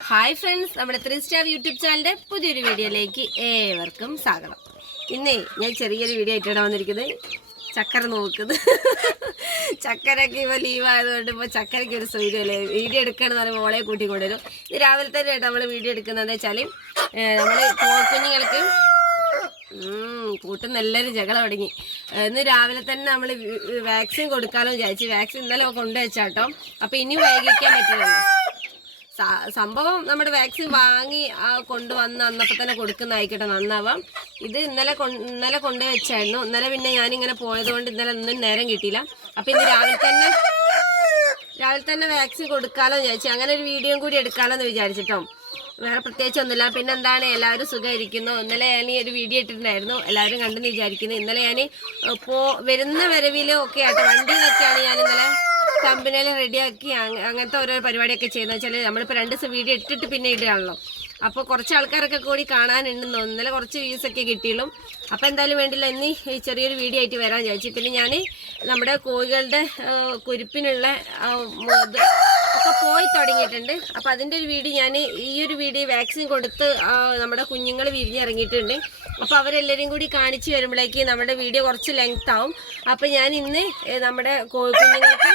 Hi friends, നമ്മുടെ 3 star YouTube ചാനലിന്റെ പുതിയൊരു വീഡിയോയിലേക്ക് ഏവർക്കും സ്വാഗതം. ഇന്നേ ഞാൻ ചെറിയൊരു വീഡിയോ ആയിട്ടാണ് വന്നിരിക്കുന്നത്. ചക്കര നോക്കുന്നത്. ചക്കരക്ക് ഇപ്പോൾ ലീവ് ആയതുകൊണ്ട് ഇപ്പോൾ ചക്കരയ്ക്ക് ഒരു സൗകര്യമല്ലേ. വീഡിയോ എടുക്കുകയാണെന്ന് പറയുമ്പോൾ മോളെ കൂട്ടിക്കൊണ്ടുവരും. ഇത് രാവിലെ തന്നെ നമ്മൾ വീഡിയോ എടുക്കുന്നത് വെച്ചാൽ നമ്മൾ കുഞ്ഞുങ്ങൾക്ക് കൂട്ടുന്ന എല്ലാവരും ജകള തുടങ്ങി. ഇന്ന് രാവിലെ തന്നെ നമ്മൾ വാക്സിൻ കൊടുക്കാമെന്ന് വിചാരിച്ചു. വാക്സിൻ ഇന്നലെ കൊണ്ടുവച്ചാട്ടോ. അപ്പോൾ ഇനി വൈകിക്കാൻ പറ്റില്ലല്ലോ. സംഭവം നമ്മുടെ വാക്സിൻ വാങ്ങി കൊണ്ടുവന്ന് അന്നപ്പോൾ തന്നെ കൊടുക്കുന്നതായിക്കട്ടെ, നന്നാവാം. ഇത് ഇന്നലെ കൊണ്ടുപോയി വെച്ചായിരുന്നു. ഇന്നലെ പിന്നെ ഞാനിങ്ങനെ പോയതുകൊണ്ട് ഇന്നലെ ഒന്നും നേരം കിട്ടിയില്ല. അപ്പം ഇന്ന് രാവിലെ തന്നെ വാക്സിൻ കൊടുക്കാമല്ലോ എന്ന് വിചാരിച്ചു. അങ്ങനെ ഒരു വീഡിയോ കൂടി എടുക്കാമല്ലോ എന്ന് വിചാരിച്ചിട്ടോ. വേറെ പ്രത്യേകിച്ചൊന്നുമില്ല. പിന്നെ എന്താണ്, എല്ലാവരും സുഖമായിരിക്കുന്നു. ഇന്നലെ ഞാൻ ഒരു വീഡിയോ ഇട്ടിട്ടുണ്ടായിരുന്നു, എല്ലാവരും കണ്ടെന്ന് വിചാരിക്കുന്നു. ഇന്നലെ ഞാൻ വരുന്ന വരവിലും ഒക്കെ ആട്ടോ, വണ്ടിയിലൊക്കെയാണ് ഞാൻ ഇന്നലെ കമ്പനിയിൽ റെഡിയാക്കി അങ്ങനത്തെ ഓരോ പരിപാടിയൊക്കെ ചെയ്യുന്നത് വെച്ചാൽ നമ്മളിപ്പോൾ 2 ദിവസം വീഡിയോ ഇട്ടിട്ട് പിന്നെ ഇടുകയാണല്ലോ. അപ്പോൾ കുറച്ച് ആൾക്കാരൊക്കെ കൂടി കാണാനുണ്ടെന്ന് ഇന്നലെ കുറച്ച് വ്യൂസൊക്കെ കിട്ടിയുള്ളൂ. അപ്പോൾ എന്തായാലും വേണ്ടില്ല, ഇന്ന് ചെറിയൊരു വീഡിയോ ആയിട്ട് വരാൻ വിചാരിച്ചു. പിന്നെ ഞാൻ നമ്മുടെ കോഴികളുടെ കുരുപ്പിനുള്ള ഒക്കെ പോയി തുടങ്ങിയിട്ടുണ്ട്. അപ്പോൾ അതിൻ്റെ ഒരു വീഡിയോ ഞാൻ ഈ ഒരു വീഡിയോ വാക്സിൻ കൊടുത്ത് നമ്മുടെ കുഞ്ഞുങ്ങൾ വിരിഞ്ഞിറങ്ങിയിട്ടുണ്ട്. അപ്പോൾ അവരെല്ലാവരും കൂടി കാണിച്ച് വരുമ്പോഴേക്ക് നമ്മുടെ വീഡിയോ കുറച്ച് ലെങ്ത് ആവും. അപ്പോൾ ഞാൻ ഇന്ന് നമ്മുടെ കോഴിക്കുഞ്ഞുങ്ങൾക്ക്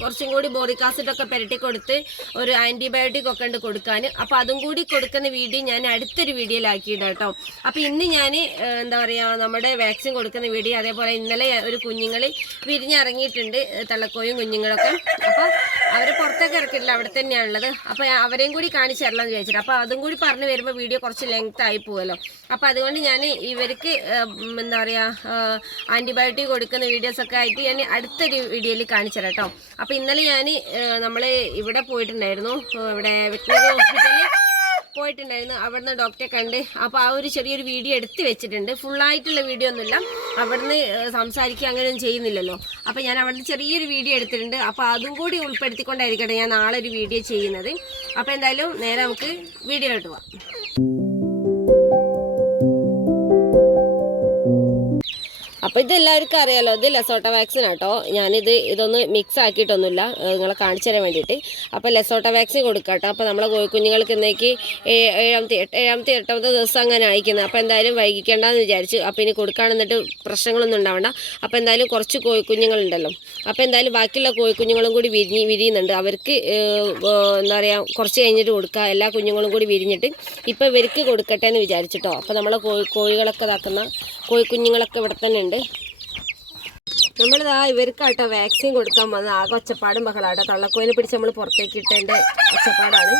കുറച്ചും കൂടി ബോറിക് ആസിഡൊക്കെ പുരട്ടി കൊടുത്ത് ഒരു ആൻറ്റിബയോട്ടിക് ഒക്കെ ഉണ്ട് കൊടുക്കാൻ. അപ്പോൾ അതും കൂടി കൊടുക്കുന്ന വീഡിയോ ഞാൻ അടുത്തൊരു വീഡിയോയിലാക്കിയിടാം കേട്ടോ. അപ്പോൾ ഇന്ന് ഞാൻ എന്താ പറയുക, നമ്മുടെ വാക്സിൻ കൊടുക്കുന്ന വീഡിയോ, അതേപോലെ ഇന്നലെ ഒരു കുഞ്ഞുങ്ങൾ വിരിഞ്ഞിറങ്ങിയിട്ടുണ്ട്, തള്ളക്കോയും കുഞ്ഞുങ്ങളൊക്കെ. അപ്പോൾ അവരെ പുറത്തേക്ക് ഇറക്കിയിട്ടില്ല, അവിടെ തന്നെയാണുള്ളത്. അപ്പോൾ അവരെയും കൂടി കാണിച്ചു തരലാമെന്ന് വിചാരിച്ചിട്ട്. അപ്പോൾ അതും കൂടി പറഞ്ഞു വരുമ്പോൾ വീഡിയോ കുറച്ച് ലെങ്ത് ആയി പോകുമല്ലോ. അപ്പോൾ അതുകൊണ്ട് ഞാൻ ഇവർക്ക് എന്താ പറയുക ആൻറ്റിബയോട്ടിക് കൊടുക്കുന്ന വീഡിയോസൊക്കെ ആയിട്ട് ഞാൻ അടുത്തൊരു വീഡിയോയിൽ കാണിച്ചു തരാം കേട്ടോ. അപ്പോൾ ഇന്നലെ ഞാൻ നമ്മൾ ഇവിടെ പോയിട്ടുണ്ടായിരുന്നു, ഇവിടെ വെറ്റിനറി ഹോസ്പിറ്റലിൽ പോയിട്ടുണ്ടായിരുന്നു. അവിടുന്ന് ഡോക്ടറെ കണ്ട് അപ്പോൾ ആ ഒരു ചെറിയൊരു വീഡിയോ എടുത്ത് വെച്ചിട്ടുണ്ട്. ഫുള്ളായിട്ടുള്ള വീഡിയോ ഒന്നുമില്ല, അവിടുന്ന് സംസാരിക്കുക അങ്ങനെയൊന്നും ചെയ്യുന്നില്ലല്ലോ. അപ്പോൾ ഞാൻ അവിടുന്ന് ചെറിയൊരു വീഡിയോ എടുത്തിട്ടുണ്ട്. അപ്പോൾ അതും കൂടി ഉൾപ്പെടുത്തിക്കൊണ്ടായിരിക്കട്ടെ ഞാൻ നാളെ ഒരു വീഡിയോ ചെയ്യുന്നത്. അപ്പോൾ എന്തായാലും നേരെ നമുക്ക് വീഡിയോ ഇട്ട് പോവാം. അപ്പോൾ ഇത് എല്ലാവർക്കും അറിയാലോ, ഇത് ലെസോട്ട വാക്സിൻ ആട്ടോ. ഇതൊന്ന് മിക്സ് ആക്കിയിട്ടൊന്നുമില്ല, നിങ്ങളെ കാണിച്ചു തരാൻ വേണ്ടിയിട്ട്. അപ്പോൾ ലെസോട്ട വാക്സിൻ കൊടുക്കാം കേട്ടോ. അപ്പോൾ നമ്മളെ കോഴിക്കുഞ്ഞുങ്ങൾക്ക് ഇന്നേക്ക് 7ാമത്തെ 8ാമത്തെ ദിവസം അങ്ങനെ അയക്കുന്നത്. അപ്പോൾ എന്തായാലും വൈകിക്കേണ്ടെന്ന് വിചാരിച്ചു. അപ്പോൾ ഇനി കൊടുക്കുകയാണെന്നിട്ട് പ്രശ്നങ്ങളൊന്നും ഉണ്ടാവണ്ട. അപ്പോൾ എന്തായാലും കുറച്ച് കോഴിക്കുഞ്ഞുങ്ങളുണ്ടല്ലോ, അപ്പോൾ എന്തായാലും ബാക്കിയുള്ള കോഴിക്കുഞ്ഞുങ്ങളും കൂടി വിരിയുന്നുണ്ട്. അവർക്ക് എന്താ പറയുക, കുറച്ച് കഴിഞ്ഞിട്ട് കൊടുക്കുക. എല്ലാ കുഞ്ഞുങ്ങളും കൂടി വിരിഞ്ഞിട്ട് ഇപ്പോൾ ഇവർക്ക് കൊടുക്കട്ടെ എന്ന് വിചാരിച്ചിട്ടോ. അപ്പോൾ നമ്മളെ കോഴികളൊക്കെ ഇതാക്കുന്ന കോഴിക്കുഞ്ഞുങ്ങളൊക്കെ ഇവിടെ തന്നെ ഉണ്ട്. നമ്മളിതാ ഇവർക്കാട്ടോ വാക്സിൻ കൊടുക്കാൻ വന്നത്. ആകെ ഒച്ചപ്പാടും ബഹളാട്ടോ. തള്ളക്കോയിനെ പിടിച്ച് നമ്മൾ പുറത്തേക്ക് ഇട്ടതിൻ്റെ ഒച്ചപ്പാടാണ്.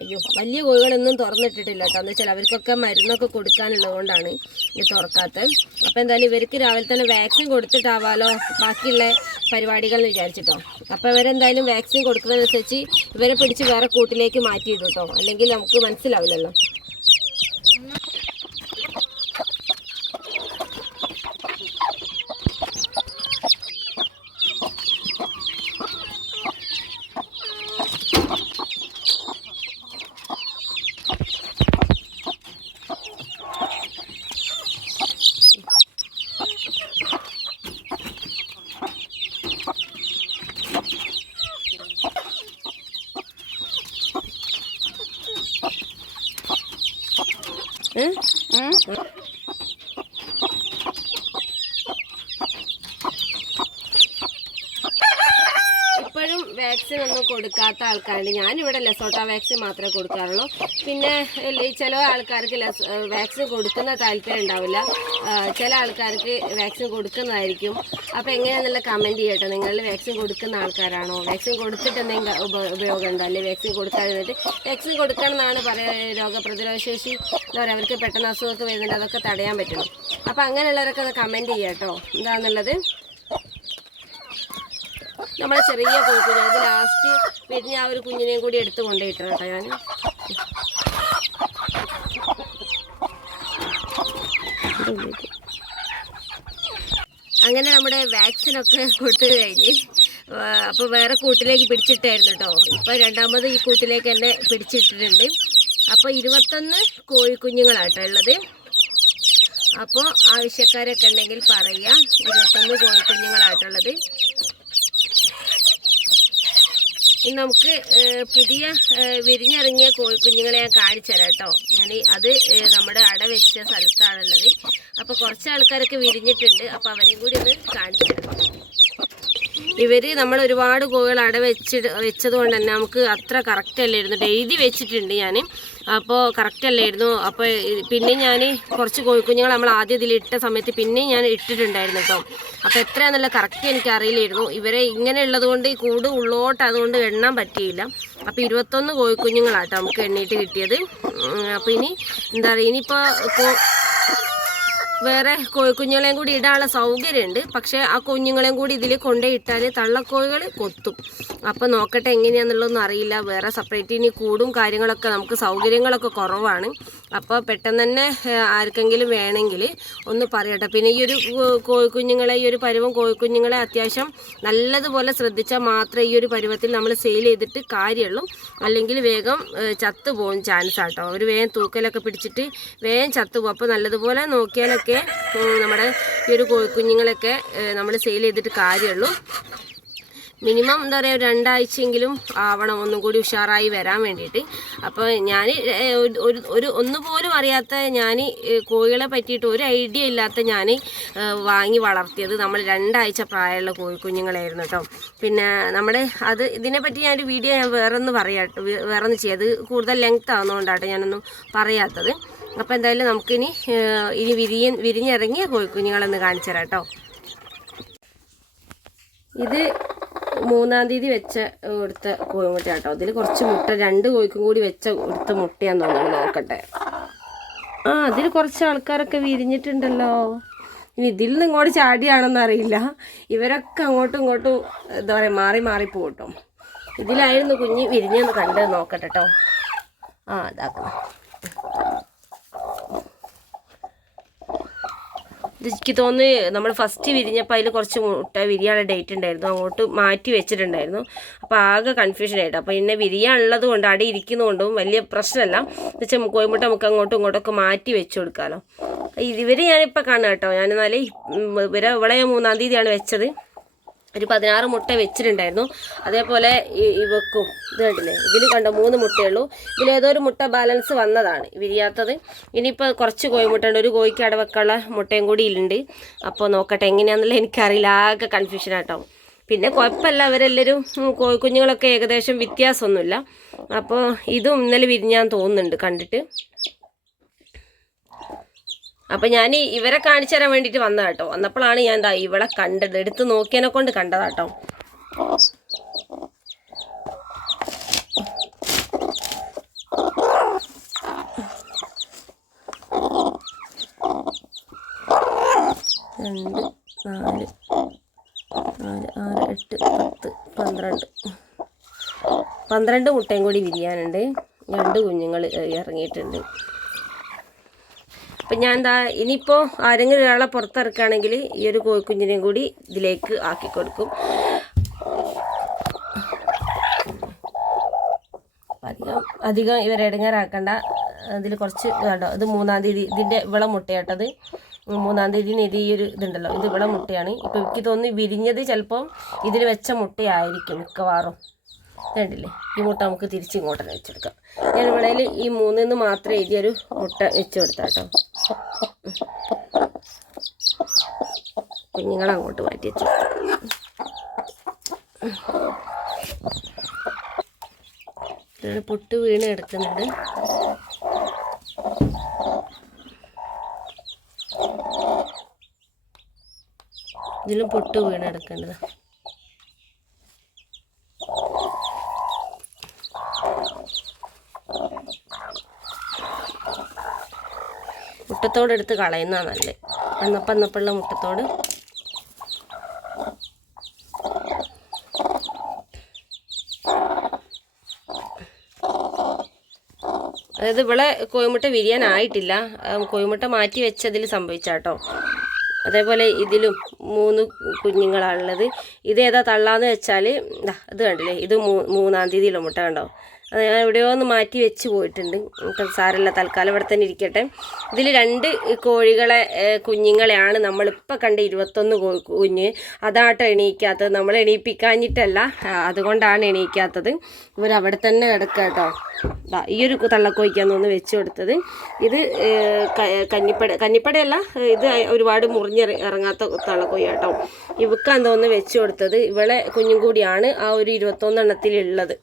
അയ്യോ, വലിയ കോഴികളൊന്നും തുറന്നിട്ടിട്ടില്ല കേട്ടോ. എന്ന് വെച്ചാൽ അവർക്കൊക്കെ മരുന്നൊക്കെ കൊടുക്കാനുള്ളത് കൊണ്ടാണ് ഇത് തുറക്കാത്തത്. അപ്പോൾ എന്തായാലും ഇവർക്ക് രാവിലെ തന്നെ വാക്സിൻ കൊടുത്തിട്ടാവാലോ ബാക്കിയുള്ള പരിപാടികൾ എന്ന് വിചാരിച്ചിട്ടോ. അപ്പോൾ ഇവരെന്തായാലും വാക്സിൻ കൊടുക്കുന്നതനുസരിച്ച് ഇവരെ പിടിച്ച് വേറെ കൂട്ടിലേക്ക് മാറ്റിയിടും കേട്ടോ, അല്ലെങ്കിൽ നമുക്ക് മനസ്സിലാവില്ലല്ലോ. ഇപ്പോഴും വാക്സിൻ ഒന്നും കൊടുക്കാത്ത ആൾക്കാരുണ്ട്. ഞാനിവിടെ ലെസോട്ട വാക്സിൻ മാത്രമേ കൊടുക്കാറുള്ളൂ. പിന്നെ ചില ആൾക്കാർക്ക് വാക്സിൻ കൊടുക്കുന്ന താല്പര്യം ഉണ്ടാവില്ല, ചില ആൾക്കാർക്ക് വാക്സിൻ കൊടുക്കുന്നതായിരിക്കും. അപ്പോൾ എങ്ങനെയാണെന്നുള്ള കമൻറ്റ് ചെയ്യട്ടെ. നിങ്ങൾ വാക്സിൻ കൊടുക്കുന്ന ആൾക്കാരാണോ, വാക്സിൻ കൊടുത്തിട്ട് എന്തെങ്കിലും ഉപയോഗം ഉണ്ടോ, അല്ലെങ്കിൽ വാക്സിൻ കൊടുക്കാതിരുന്നിട്ട് വാക്സിൻ കൊടുക്കണം എന്നാണ് രോഗപ്രതിരോധ ശേഷി എന്താ പറയുക, അവർക്ക് പെട്ടെന്ന് അസുഖമൊക്കെ വരുന്നുണ്ട്, അതൊക്കെ തടയാൻ പറ്റും. അപ്പോൾ അങ്ങനെയുള്ളവരൊക്കെ അത് കമൻറ്റ് ചെയ്യാട്ടോ എന്താണെന്നുള്ളത്. നമ്മളെ ചെറിയ കോഴിക്കുഞ്ഞ് അത് ലാസ്റ്റ് വിരിഞ്ഞ ആ ഒരു കുഞ്ഞിനെയും കൂടി എടുത്ത് കൊണ്ടുപോയിട്ട് കേട്ടോ ഞാൻ. അങ്ങനെ നമ്മുടെ വാക്സിനൊക്കെ കൊടുത്തു കഴിഞ്ഞ് അപ്പോൾ വേറെ കൂട്ടിലേക്ക് പിടിച്ചിട്ടായിരുന്നു കേട്ടോ. ഇപ്പോൾ രണ്ടാമത് ഈ കൂട്ടിലേക്ക് തന്നെ പിടിച്ചിട്ടിട്ടുണ്ട്. അപ്പോൾ 21 കോഴിക്കുഞ്ഞുങ്ങളാട്ടോ ഉള്ളത്. അപ്പോൾ ആവശ്യക്കാരൊക്കെ ഉണ്ടെങ്കിൽ പറയുക. 21 കോഴിക്കുഞ്ഞുങ്ങളായിട്ടുള്ളത്. ഇനി നമുക്ക് പുതിയ വിരിഞ്ഞിറങ്ങിയ കോഴിക്കുഞ്ഞുങ്ങളെ ഞാൻ കാണിച്ചു തരാം കേട്ടോ. ഞാൻ അത് നമ്മുടെ അട വെച്ച സ്ഥലത്താണുള്ളത്. അപ്പോൾ കുറച്ച് ആൾക്കാരൊക്കെ വിരിഞ്ഞിട്ടുണ്ട്. അപ്പോൾ അവരെയും കൂടി ഒന്ന് കാണിച്ചു തരാം. നമ്മൾ ഒരുപാട് കോഴികൾ വെച്ചത് കൊണ്ട് തന്നെ നമുക്ക് അത്ര കറക്റ്റ് അല്ലായിരുന്നു. എഴുതി വെച്ചിട്ടുണ്ട് ഞാൻ, അപ്പോൾ കറക്റ്റ് അല്ലായിരുന്നു. അപ്പോൾ പിന്നെ ഞാൻ കുറച്ച് കോഴിക്കുഞ്ഞുങ്ങൾ നമ്മൾ ആദ്യം ഇതിലിട്ട സമയത്ത് പിന്നെ ഞാൻ ഇട്ടിട്ടുണ്ടായിരുന്നു കേട്ടോ. അപ്പോൾ എത്രയാണെന്നുള്ള കറക്റ്റ് എനിക്ക് അറിയില്ലായിരുന്നു. ഇവരെ ഇങ്ങനെ ഉള്ളത് കൊണ്ട് ഈ കൂട് ഉള്ളോട്ട് അതുകൊണ്ട് എണ്ണാൻ പറ്റിയില്ല. അപ്പോൾ 21 കോഴിക്കുഞ്ഞുങ്ങളാട്ടോ നമുക്ക് എണ്ണീട്ട് കിട്ടിയത്. അപ്പോൾ ഇനി എന്താ പറയുക, ഇനിയിപ്പോൾ വേറെ കോഴിക്കുഞ്ഞുങ്ങളെയും കൂടി ഇടാനുള്ള സൗകര്യമുണ്ട്. പക്ഷേ ആ കുഞ്ഞുങ്ങളെയും കൂടി ഇതിൽ കൊണ്ടുപോയിട്ടാൽ തള്ളക്കോഴികൾ കൊത്തും. അപ്പോൾ നോക്കട്ടെ എങ്ങനെയാണെന്നുള്ളതൊന്നും അറിയില്ല. വേറെ സെപ്പറേറ്റ് ഇനി കൂടും കാര്യങ്ങളൊക്കെ നമുക്ക് സൗകര്യങ്ങളൊക്കെ കുറവാണ്. അപ്പോൾ പെട്ടെന്ന് തന്നെ ആർക്കെങ്കിലും വേണമെങ്കിൽ ഒന്ന് പറയട്ടെ. പിന്നെ ഈ ഒരു കോഴിക്കുഞ്ഞുങ്ങളെ, ഈ ഒരു പരുവം കോഴിക്കുഞ്ഞുങ്ങളെ അത്യാവശ്യം നല്ലതുപോലെ ശ്രദ്ധിച്ചാൽ മാത്രമേ ഈ ഒരു പരുവത്തിൽ നമ്മൾ സെയിൽ ചെയ്തിട്ട് കാര്യമുള്ളൂ. അല്ലെങ്കിൽ വേഗം ചത്തുപോകും ചാൻസ് ആട്ടോ. അവർ വേഗം തൂക്കലൊക്കെ പിടിച്ചിട്ട് വേഗം ചത്തുപോകും. അപ്പോൾ നല്ലതുപോലെ നോക്കിയാലൊക്കെ നമ്മുടെ ഈ ഒരു കോഴിക്കുഞ്ഞുങ്ങളൊക്കെ നമ്മൾ സെയിൽ ചെയ്തിട്ട് കാര്യമുള്ളൂ. മിനിമം എന്താ പറയുക 2 ആഴ്ചയെങ്കിലും ആവണം ഒന്നും കൂടി ഉഷാറായി വരാൻ വേണ്ടിയിട്ട്. അപ്പോൾ ഞാൻ ഒന്നുപോലും അറിയാത്ത ഞാൻ കോഴികളെ പറ്റിയിട്ട് ഒരു ഐഡിയ ഇല്ലാത്ത ഞാൻ വാങ്ങി വളർത്തിയത് നമ്മൾ 2 ആഴ്ച പ്രായമുള്ള കോഴിക്കുഞ്ഞുങ്ങളായിരുന്നു കേട്ടോ. പിന്നെ ഇതിനെപ്പറ്റി ഞാനൊരു വീഡിയോ ഞാൻ വേറൊന്ന് ചെയ്യാം. അത് കൂടുതൽ ലെങ്ത് ആവുന്നതുകൊണ്ടാട്ടോ ഞാനൊന്നും പറയാത്തത്. അപ്പോൾ എന്തായാലും നമുക്കിനി വിരിഞ്ഞിറങ്ങിയ കോഴിക്കുഞ്ഞുങ്ങളൊന്ന് കാണിച്ചു തരാം കേട്ടോ. ഇത് 3-ാം തീയതി കൊടുത്ത കോഴിമുട്ട കേട്ടോ. അതിൽ കുറച്ച് മുട്ട 2 കോഴിക്കും കൂടി കൊടുത്ത മുട്ടയാന്ന് തോന്നുന്നു. നോക്കട്ടെ. അതിൽ കുറച്ച് ആൾക്കാരൊക്കെ വിരിഞ്ഞിട്ടുണ്ടല്ലോ. ഇനി ഇതിൽ നിന്ന് ഇങ്ങോട്ട് ചാടിയാണെന്ന് അറിയില്ല. ഇവരൊക്കെ അങ്ങോട്ടും ഇങ്ങോട്ടും എന്താ പറയുക മാറി പോകട്ടോ. ഇതിലായിരുന്നു കുഞ്ഞ് വിരിഞ്ഞെന്ന് കണ്ട് നോക്കട്ടെ കേട്ടോ. ഇതാക്കണം. എനിക്ക് തോന്നുന്നു നമ്മൾ ഫസ്റ്റ് വിരിഞ്ഞപ്പോൾ അതിൽ കുറച്ച് മുട്ട വിരിയാനുള്ള ഡേറ്റ് ഉണ്ടായിരുന്നു, അങ്ങോട്ട് മാറ്റി വെച്ചിട്ടുണ്ടായിരുന്നു. അപ്പോൾ ആകെ കൺഫ്യൂഷൻ ആയിട്ട്. അപ്പോൾ പിന്നെ വിരിയാനുള്ളത് കൊണ്ട് അടി ഇരിക്കുന്നതുകൊണ്ടും വലിയ പ്രശ്നമല്ല. എന്ന് വെച്ചാൽ കോഴിമുട്ട നമുക്ക് അങ്ങോട്ടും ഇങ്ങോട്ടൊക്കെ മാറ്റി വെച്ച് കൊടുക്കാമല്ലോ. ഇവർ ഞാനിപ്പോൾ കാണുക കേട്ടോ. ഞാനെന്നാൽ ഇവിടെ 3-ാം തീയതിയാണ് വെച്ചത്. ഒരു 16 മുട്ട വെച്ചിട്ടുണ്ടായിരുന്നു. അതേപോലെ ഇവക്കും ഇത് കണ്ടില്ലേ, ഇതിൽ കണ്ടോ 3 മുട്ടയുള്ളൂ. ഇതിലേതോ ഒരു മുട്ട ബാലൻസ് വന്നതാണ് വിരിയാത്തത്. ഇനിയിപ്പോൾ കുറച്ച് കോഴിമുട്ട ഉണ്ട്. ഒരു കോഴിക്ക് അടവെക്കാനുള്ള മുട്ടയും കൂടി ഉണ്ട്. അപ്പോൾ നോക്കട്ടെ എങ്ങനെയാണെന്നുള്ള എനിക്കറിയില്ല. ആകെ കൺഫ്യൂഷൻ ആട്ടോ. പിന്നെ കുഴപ്പമില്ല, അവരെല്ലാവരും കോഴിക്കുഞ്ഞുങ്ങളൊക്കെ ഏകദേശം വ്യത്യാസമൊന്നുമില്ല. അപ്പോൾ ഇതും ഇന്നലെ വിരിഞ്ഞാൻ തോന്നുന്നുണ്ട് കണ്ടിട്ട്. അപ്പം ഞാൻ ഇവരെ കാണിച്ചു തരാൻ വേണ്ടിയിട്ട് വന്നതാ കേട്ടോ. വന്നപ്പോഴാണ് ഞാൻ ഇവളെ കണ്ടത്. എടുത്ത് നോക്കിയതിനെ കൊണ്ട് കണ്ടതാട്ടോ. രണ്ട് 4 6 8 10 12 മുട്ടയും കൂടി വിരിയാനുണ്ട്. 2 കുഞ്ഞുങ്ങൾ ഇറങ്ങിയിട്ടുണ്ട്. അപ്പം ഞാൻ ഇനിയിപ്പോൾ ആരെങ്കിലും ഒരാളെ പുറത്തിറക്കുകയാണെങ്കിൽ ഈ ഒരു കോഴിക്കുഞ്ഞിനെയും കൂടി ഇതിലേക്ക് ആക്കി കൊടുക്കും. അധികം ഇവരെ ഇടങ്ങാറാക്കണ്ട. അതിൽ കുറച്ച് കേട്ടോ. ഇത് 3-ാം തീയതി ഇതിൻ്റെ ഇവളെ മുട്ടയാട്ടത്. 3-ാം തീയതിന് ഈ ഒരു ഇതുണ്ടല്ലോ, ഇത് ഇവളെ മുട്ടയാണ്. ഇപ്പോൾ എനിക്ക് തോന്നുന്നു വിരിഞ്ഞത് ചിലപ്പം ഇതിൽ വെച്ച മുട്ടയായിരിക്കും മിക്കവാറും. കണ്ടില്ലേ, ഈ മുട്ട നമുക്ക് തിരിച്ചിങ്ങോട്ട് വെച്ചെടുക്കാം. ഞാൻ ഇവിടെ ഈ 3 മാത്രമേ എഴുതിയൊരു മുട്ട വെച്ച് കൊടുത്താട്ടോ. കുഞ്ഞുങ്ങളങ്ങോട്ട് മാറ്റി വെച്ചു. പൊട്ട് വീണ് കിടക്കുന്നുണ്ട്. ഇതിലും പൊട്ട് വീണ് കിടക്കേണ്ടത്. മുട്ടത്തോട് എടുത്ത് കളയുന്നതാണ് നല്ലത്. അന്നപ്പുള്ള മുട്ടത്തോട്. അതായത് ഇവിടെ കോഴിമുട്ട വിരിയാനായിട്ടില്ല. കോഴിമുട്ട മാറ്റി വെച്ചതിൽ സംഭവിച്ചാട്ടോ. അതേപോലെ ഇതിലും 3 കുഞ്ഞുങ്ങളാണുള്ളത്. ഇതേതാ തള്ളാന്ന് വെച്ചാൽ ഇത് കണ്ടില്ലേ, ഇത് 3-ാം തീയതിയിലുള്ള മുട്ട കണ്ടോ. അത് ഞാൻ എവിടെയോ ഒന്ന് മാറ്റി വെച്ച് പോയിട്ടുണ്ട്. നമുക്ക് സാരമില്ല, തൽക്കാലം ഇവിടെ തന്നെ ഇരിക്കട്ടെ. ഇതിൽ 2 കോഴികളെ കുഞ്ഞുങ്ങളെയാണ് നമ്മളിപ്പോൾ കണ്ട 21 കുഞ്ഞ്. അതാട്ടോ എണീക്കാത്തത്, നമ്മൾ എണീപ്പിക്കാഞ്ഞിട്ടല്ല, അതുകൊണ്ടാണ് എണീക്കാത്തത്. ഇവരവിടെ തന്നെ കിടക്കുക കേട്ടോ. ഈ ഒരു തള്ളക്കോയ്ക്കാന്ന് ഒന്ന് വെച്ച് കൊടുത്തത്. ഇത് കന്നിപ്പടയല്ല, ഇത് ഒരുപാട് ഇറങ്ങാത്ത തള്ളക്കോയ്യ കേട്ടോ. ഇവക്കാന്ന് തോന്നുന്നു വെച്ച് കൊടുത്തത്. ഇവളെ കുഞ്ഞും കൂടിയാണ് ആ ഒരു 21 എണ്ണത്തിലുള്ളത്.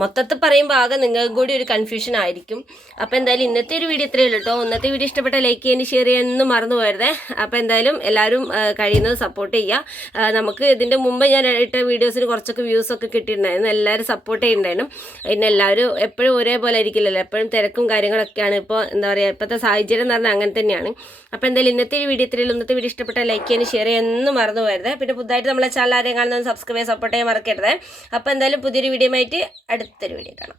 മൊത്തത്തിൽ പറയുമ്പോൾ ആകെ നിങ്ങൾക്ക് കൂടി ഒരു കൺഫ്യൂഷൻ ആയിരിക്കും. അപ്പോൾ എന്തായാലും ഇന്നത്തെ ഒരു വീഡിയോ ഇത്രയേ ഉള്ളൂ കേട്ടോ. ഇന്നത്തെ വീഡിയോ ഇഷ്ടപ്പെട്ട ലൈക്ക് ചെയ്യാനും ഷെയർ ചെയ്യാനൊന്നും മറന്നു പോകരുതേ. അപ്പോൾ എന്തായാലും എല്ലാവരും കഴിയുന്നത് സപ്പോർട്ട് ചെയ്യുക. നമുക്ക് ഇതിൻ്റെ മുമ്പ് ഞാൻ ഇട്ട വീഡിയോസിന് കുറച്ചൊക്കെ വ്യൂസൊക്കെ കിട്ടിയിട്ടുണ്ടായിരുന്നു. എല്ലാവരും സപ്പോർട്ട് ചെയ്യുന്നുണ്ടായിരുന്നു. പിന്നെ എല്ലാവരും എപ്പോഴും ഒരേപോലെ ആയിരിക്കില്ലല്ലോ, എപ്പോഴും തിരക്കും കാര്യങ്ങളൊക്കെയാണ്. ഇപ്പോൾ എന്താ പറയുക, ഇപ്പോഴത്തെ സാഹചര്യം എന്ന് പറഞ്ഞാൽ അങ്ങനെ തന്നെയാണ്. അപ്പോൾ എന്തായാലും ഇന്നത്തെ ഒരു വീഡിയോ ഇത്രയേ ഉള്ളൂ. ഇന്നത്തെ വീഡിയോ ഇഷ്ടപ്പെട്ട ലൈക്ക് ചെയ്യാനും ഷെയർ ചെയ്യാനൊന്നും മറന്നു പോകരുതേ. പിന്നെ പുതുതായിട്ട് നമ്മളെ ചാനൽ ആരെയും കാണുന്നത് സബ്സ്ക്രൈബ് ചെയ്യാൻ സപ്പോർട്ട് ചെയ്യാൻ മറക്കരുത്. അപ്പോൾ എന്തായാലും പുതിയൊരു വീഡിയോ ആയിട്ട് അടുത്തൊരു വീഡിയോ കാണാം.